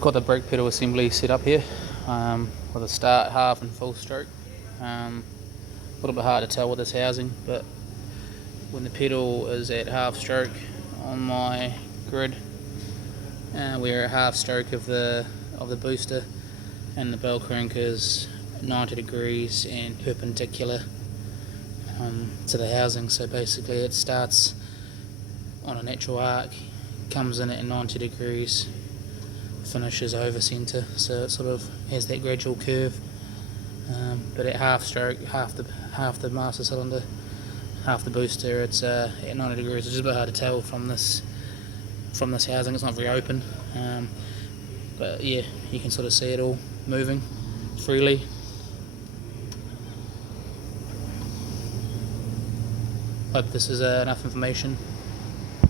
got the brake pedal assembly set up here with a start, half and full stroke. A little bit hard to tell with this housing, but when the pedal is at half stroke on my grid, we're at half stroke of the booster, and the bell crank is 90 degrees and perpendicular to the housing. So basically it starts on a natural arc, comes in at 90 degrees, finishes over centre, so it sort of has that gradual curve. But at half stroke, half the master cylinder, half the booster, it's at 90 degrees. It's just a bit hard to tell from this housing. It's not very open, but yeah, you can sort of see it all moving freely. Hope this is enough information.